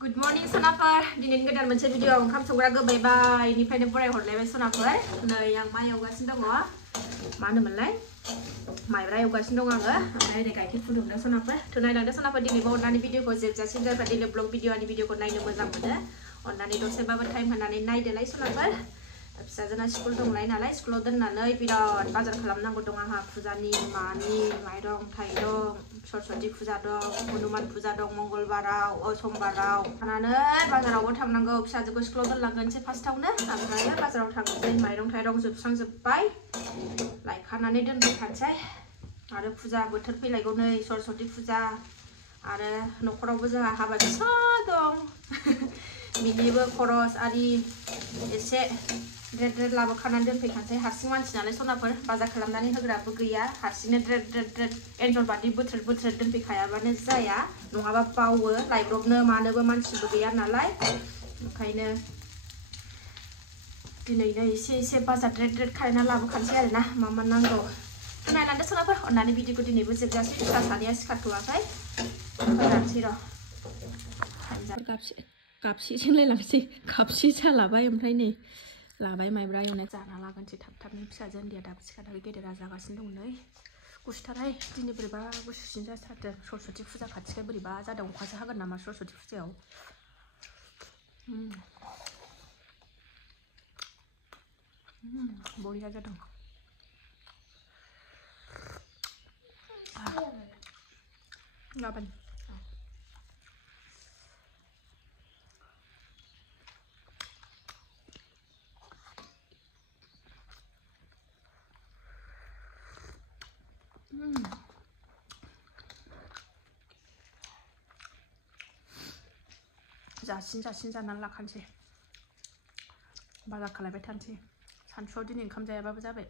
Good morning sonaफोर दिनैनि गोदान मोनसे video ओंखाम संग्रा गोबायबायनिफ्रायनो बरायहरलायबाय सोनाफोर नै आं मा एवगासिनो दङ मा होनोमोनलाय माइब्रा एवगासिनो दं आङो ओमफ्राय ओरै गाइखेर फुदुंदों सोनाफोर थ' नायलांदो सोनाफोर दिनैबो अननानै भिडिअखौ जोबजासिम जायफ्रा दैलि ब्लग भिडिअनि भिडिअखौ नायनो मोजां मोनो अननानै दसेबाबो टाइम होनानै नायदोलाय सोनाफोर फिसाजोना स्कुल दंलाय नालाय स्कुलाव दोननानै बिराद बाजार खालामनांगौ दं आंहा फुजानि मानि माइरं थाइरं सरस्वती फुजा दं हनुमान फुजा दं मंगलबाराव समबाराव थानानै बाजारावबो थांनांगौ फिसाजोखौ स्कुलाव दोनलांगोनसै फार्स्टआवनो ओमफ्राय बाजाराव थांनोसै माइरं थाइरं जोबस्रांजोब्बाय लायखानानै दोनफैखानोसै आरो फुजा बोथोर फैलायगौ नै सरस्वती फुजा आरो न'खरावबो जोंहा हाबा फिसा दं बिनिबो खरस आरि एसे ड्रेड ड्रेड लाबोखानानै दोनफैखानोसै हारसिं मानसि नालाय सनाफोर बाजार खालामनानै होग्राबो गैया हारसिंनो ड्रेड ड्रेड ड्रेड एन्जर बादि बोथ्रोद बोथ्रोद दोनफैखायाबानो जाया नङाबा बावो लायब्रबनो मानोबो मानसिबो गैया नालाय ओंखायनो दिनैनो एसे बाजार ड्रेड ड्रेड खालायना लाबोखानोसै आरोना मा नांगौ नायलांदो सनाफोर अननानै भिडिअखौ दिनैबो जोबजासे फिसा सानैया सिखारथ'वाखै फोरानसै र' गाबसिजों लायलांसै गाबसि जालाबाय ओमफ्राय नै लाबाय माइब्रा एवनाय जाना लागोनसै थाब-थाबनो फिसाजो उन्दैया दाबो सिखाराखै गेदेरा जागासिनो दं नै गुसुथारहाय दिनै बोरैबा गुसुसिन जाथारदों सरस्वती फुजा खाथिखाय बोरैबा जादों अखासो हागोन नामा सरस्वती फुजायाव बरिया जादों गाबोन जासिन जानानै लाखानोसै बाजार खालायबाय थानोसै सानसुआव दिनै ओंखाम जायाबाबो जाबाय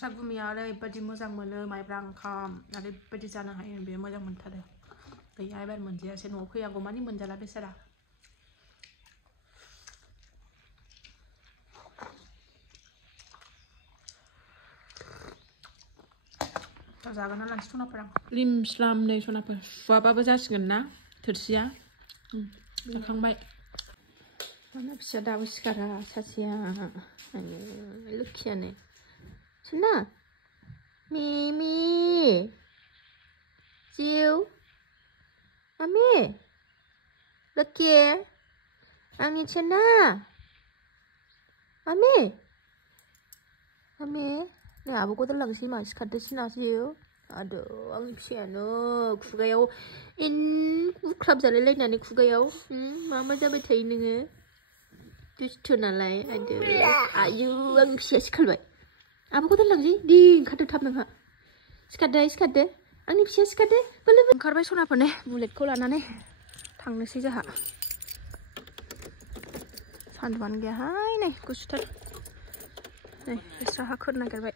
सागुमिया ओरैबायदि मोजां मोनो माइब्रा ओंखाम ओरैबायदि जानो हायो बे मोजां मोनथारो गैया एबार मोनजायासै न'आव फैयागौ मानि मोनजाला बेसारा जागोन लांसै सनाफोर आं लिम स्लाम नै सनाफोर सुवाबाबो जासिगोन ना थोरसिया जाखांबाय माना फिसा दाबो सिखारा सासेया लोखियानो सना मिमि जिउ Mami, Lucky, Ani Cina, Mami, Nah, aku kau telang sih mas, kata Cina sih. Aduh, Ani piano, kugayaw, club jalan nani kugayaw, Mama jadi betai nenge, terus tunalai, ayu, Ani piano sekalbai. Aku kau telang sih, di kata tap nengha, sekade. आंनि फिसाया सिखारदो बोलो ओंखारबाय सनाफोर ने बुलेटखौ लानानै थांनोसै जोंहा सान्दुंआनो गैयाहाय नै गुसुथार नै साहा खोर नागिरबाय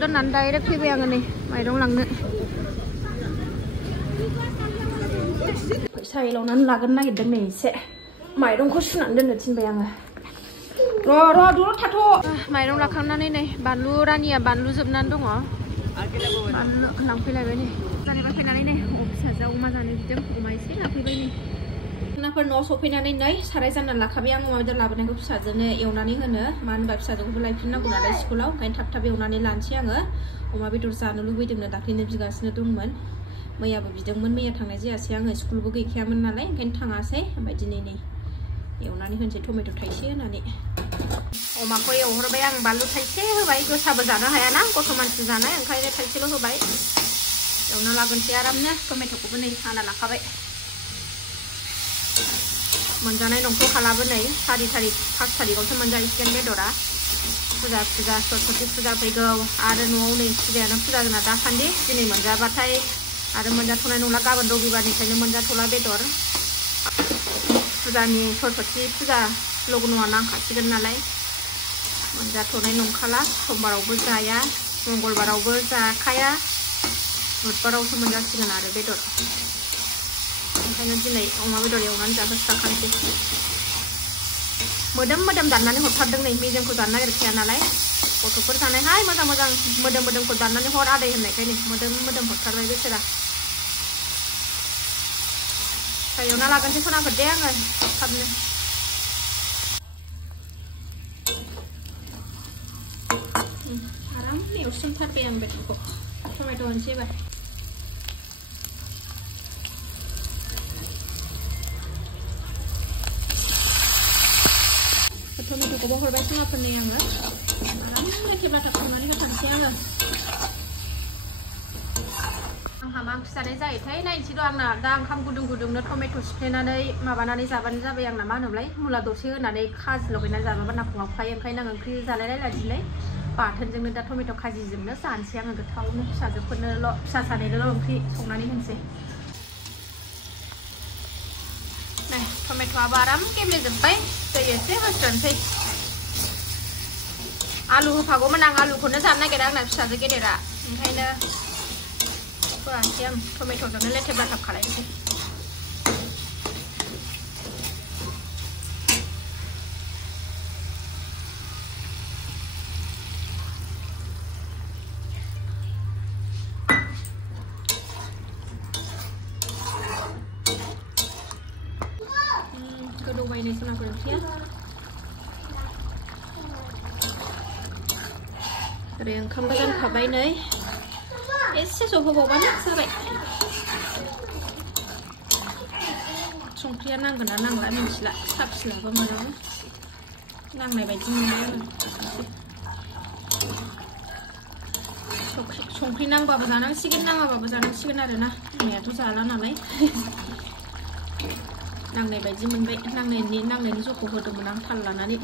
दोननानै डाइरेक्ट फैबाय आङो नै माइरं लांनो फैसा एलावनानै लागोन नागिरदों नै एसे माइरंखौ सुनानै दोननो थिनबाय आङो र' दल' थाथ' माइरं लाखांनानै नै बानलु रानिया बानलु जोबनानै दङ बानलु लांफैलायबाय नै जानायबाय फैनानै नै फिसाजोआ अमा जानो बिदों अमा एसे लाफैबाय नै नाफोर न'आव सफैनानै नै साराय जाननानै लाखाबाय आं अमा बेदर लाबोनायखौ फिसाजोनो एवनानै होनो मानो होनबा फिसाजोखौबो लायफिननांगौ नालाय स्कुलाव ओंखायनो थाब एवनानै लानोसै आङो अमा बेदर जानो लुबैदोंनो दाख्लैनो बिगासिनो दंमोन मैयाबो बिदोंमोन मैया थांनाय जायासै आङो स्कुलबो गैखायामोन नालाय ओंखायनो थाङासै ओमफ्राय दिनै नै एवनानै होनोसै टमेट' थाइसे होनानै अमाखौ एवहरबाय आं बानलु थाइसे होबाय गोसाबो जानो हायाना गथ' मानसि जानाय ओंखायनो थाइसेल' होबाय एवना लागोनसै आरामनो टमेट'खौबो नै हाना लाखाबाय मोनजानाय नंखौ खालाबो नै 4 थारिख 5 थारिखआवसो मोनजाहैसिगोन बेदरा फुजा सरस्वती फुजा फैगौ आरो न'आव नै फुजायानो फुजा जोंना दासान्दि दिनै मोनजाबाथाय आरो मोनजाथ'नाय नंला गाबोन रबिबारनिफ्रायनो मोनजाथ'ला बेदर फुजानि सरस्वती फुजा लगन'आ नांखासिगोन नालाय मोनजाथ'नाय नंखाला समबारावबो जाया मंगलबारावबो जाखाया बुधबारावसो मोनजासिगोन आरो बेदर ओंखायनो दिनै अमा बेदर एवनानै जाहोस्राखानोसै मोदोम दाननानै हरथारदों नै मेजेमखौ जानो नागिरखाया नालाय गथ'फोर जानायहाय मोजां मोदोमखौ दाननानै हर आदै होननायखायनो मोदोम हरथारबाय बेसोरा एवना लागोनसै सनाफोर दे आङो थाबनो आराम एवसोमथारबाय आं बेदरखौ टमेट' होनोसै एबार टमेट'खौबो हरबाय सनाफोरनि आङो आराम लेथेब्लाथा खालामनानै होथारनोसै आङो आंहा मा ओंख्रि जानाय जायोथाय नायनोसै र' आंना दा ओंखाम गुदुंनो टमेट' सिफ्लेनानै माबानानै जाबानो जाबाय आंना मा होनोमोनलाय मुला दरसे होनानै खाजि लगायनानै जाबाबो नाखौ खायो ओंखायनो आं ओंख्रि जालायलायला दिनै बाथोनजोंनो दा टमेट' खाजिजोंनो जानोसै आङो गोथावनो फिसाजोफोरनोल' फिसा सानैनोल' ओंख्रि संनानै होनोसै नै टमेट'आबो आराम गेब्लेजोब्बाय दै एसे होस्रोनोसै आलु होफागौमोन आं आलुखौनो जानो नागिरा आंना फिसाजो गेदेरा ओंखायनो होआसै आं टमेट'जोंनो लेथेब लाथाब खालायनोसै गोदौबाय नै सनाफोर ओंख्रिया ओरै ओंखामबो जानखाबाय नै एसे जबहोबावबानो जाबाय संख्रिया नांगोन ना नांला मिन्थिला साखिलाबो मोनावनो नांनाय बायदि मोनबाय आङो संख्रि नांबाबो जानांसिगोन नाङाबाबो जानांसिगोन आरोना आंनियाथ' जाला नालाय नांनाय बायदि मोनबाय नांनायनि जखौ होदोंमोन आं थाल लानानै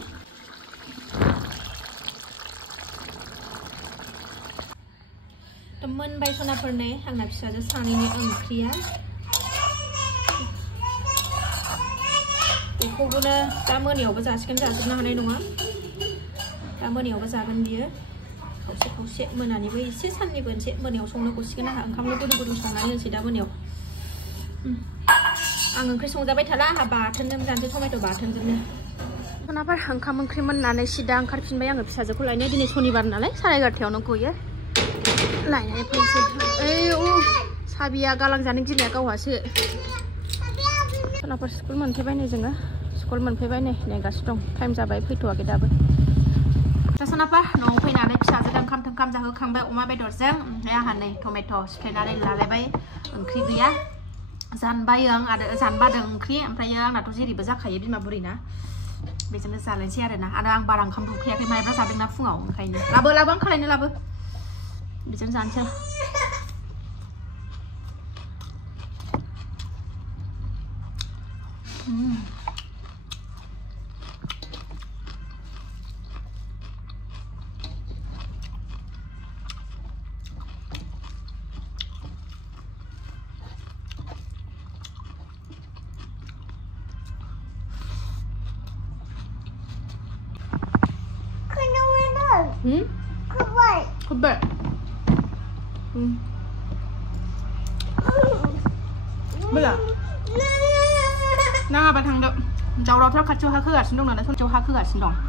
मोनबाय सनाफोरनि आंना फिसाजो सानैनि ओंख्रिया बेखौबो दा मोनायावबो जासिगोन जाजोबनो हानाय नङा दा मोनायावबो जागोन बियो खावसे मोनानिबो एसे साननिबो एसे मोनायाव संनो गसिगोन आंहा ओंखामनो गुदुं संनानै होनोसै दा मोनायाव आं ओंख्रि संजाबाय थाला आंहा बाथोनजों जानोसै टमेट' बाथोनजोंनो सनाफोर ओंखाम ओंख्रि मोननानै सिदा ओंखारफिनबाय आङो फिसाजोखौ लायनो दिनै सनिबार नालाय 11:30आवनो गयो लायनानै फैनोसै साबिया गालां जानो गिनाया गावहासो सनाफोर स्कुल मोनफैबाय नै जोङो स्कुल मोनफैबाय नै नेगासिनो दं टाइम जाबाय फैथ'वाखै दाबो दा सनाफोर न'आव फैनानै फिसाजों ओंखाम जाहोखांबाय अमा बेदरजों ओमफ्राय आंहा नै टमेट' सिफ्लेनानै लालायबाय ओंख्रि गैया जानबाय आं आरो जानबादों ओंख्रि ओमफ्रायो आंनाथ' जेरैबो जाखायो बिमा बुरैना बेजोंनो जालायनोसै आरोना आरो आं बारा ओंखाम उखैयाखै माइब्रा जादोंना फुङाव ओंखायनो लाबो आं खालायनो लाबो बेजों जानोसै Kubek. Bela. Nang apa thang dok. Jauh dah terus kacau hak keras, dong. Nada terus jauh hak keras, dong.